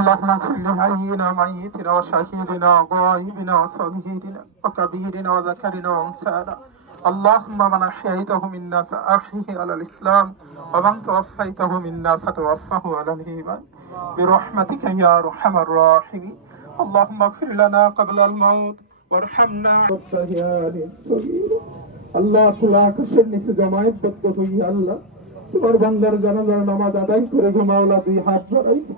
اللهم اغفر لحينا وميتنا وشهيدنا وغائبنا وصغيرنا وكبيرنا وذكرنا وانثانا. اللهم من احييته منا فاحيه على الاسلام ومن توفيته منا فتوفه على الايمان برحمتك يا ارحم الراحمين. اللهم اغفر لنا قبل الموت وارحمنا আল্লাহ খোলা আকাশের নিচে জামায়াতবদ্ধ হইয়া আল্লাহ তোমার বান্দার জানাজার নামাজ আদায় করে ঘুমাওলা দুই হাত বাড়াইছে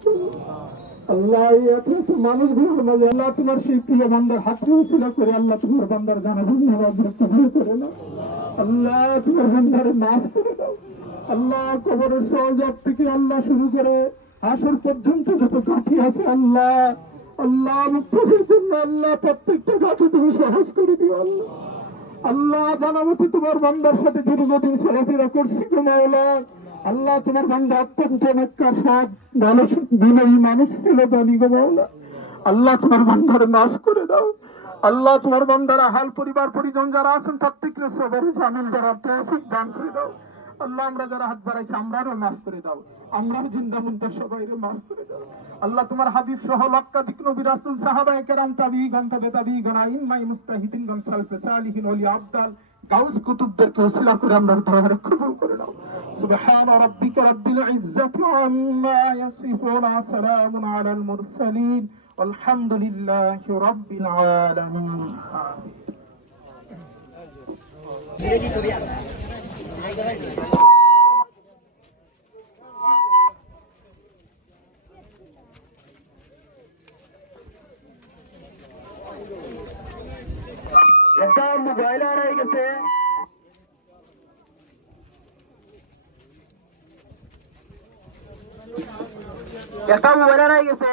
আল্লাহ। এত মানুষগুলোর মাঝে আল্লাহ তোমার সেই প্রিয় বান্দার হাত উচিলা করে আল্লাহ তোমার বান্দার জানাজার নামাজ কবুল করে নাও আল্লাহ। তোমার বান্দার মাফ করে দাও আল্লাহ। কবরের সওয়াব থেকে আল্লাহ শুরু করে হাসর পর্যন্ত যত কাঠি আছে আল্লাহ আল্লাহ মুক্তির জন্য আল্লাহ প্রত্যেকটা কাঠি তুমি সহজ করে দিও আল্লাহ। আল্লাহ জানামতি তোমার বান্দার সাথে দীর্ঘদিন চলাফেরা করছি গো মাওলা আল্লাহ। তোমার বান্দা অত্যন্ত নেককার সৎ ভালো বিনয়ী মানুষ ছিল জানি গো মাওলা আল্লাহ। তোমার বান্দার মাফ করে দাও আল্লাহ। তোমার বান্দারা হাল পরিবার পরিজন যারা আছেন প্রত্যেকের সবার জামিন করার তৌফিক দান করে দাও আল্লাহ। আমরা যারা হাত বাড়াইছি আমরাও মাফ করে দাও, আমরাও জিন্দা মুর্দা সবাইরে মাফ করে দাও আল্লাহ। তোমার হাবিব সহ লক্ষাধিক নবী রাসূল সাহাবায়ে কেরাম তাবিঈন তবে তাবিঈন আইম্মায়ে মুস্তাহিদিন সালফে সালিহিন ওলি আবদাল গাউস কুতুবদেরকে ওসিলা করে আমরা দরবারে কবুল করে নাও। সুবহান রাব্বিকা রাব্বিল ইজ্জাতি আম্মা ইয়াসিফুন সালামুন আলাল মুরসালিন আলহামদুলিল্লাহি রাব্বিল আলামিন। একটা মোবাইল হারাই গেছে, একটা মোবাইল হারাই গেছে।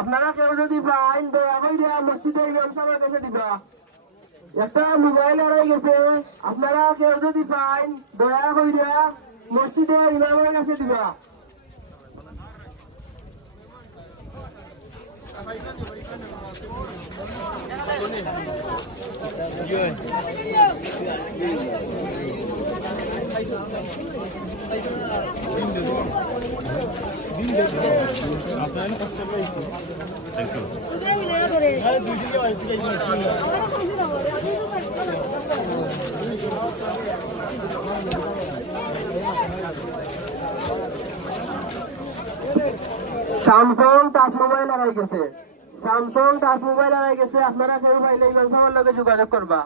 আপনারা কেউ যদি পাইন দয়া করে মসজিদের ইমাম সাহেবের কাছে দিবা। একটা মোবাইল হারাই গেছে, আপনারা কেউ যদি পাইন দয়া করে মসজিদের ইমামের কাছে দিবা। স্যামসাং টাচ মোবাইল হারাই গেছে, স্যামসাং টাচ মোবাইল হারাই গেছে। আপনারা কেউ পাইলে ইমাম সাহেবের লগে যোগাযোগ করবা।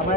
আমরা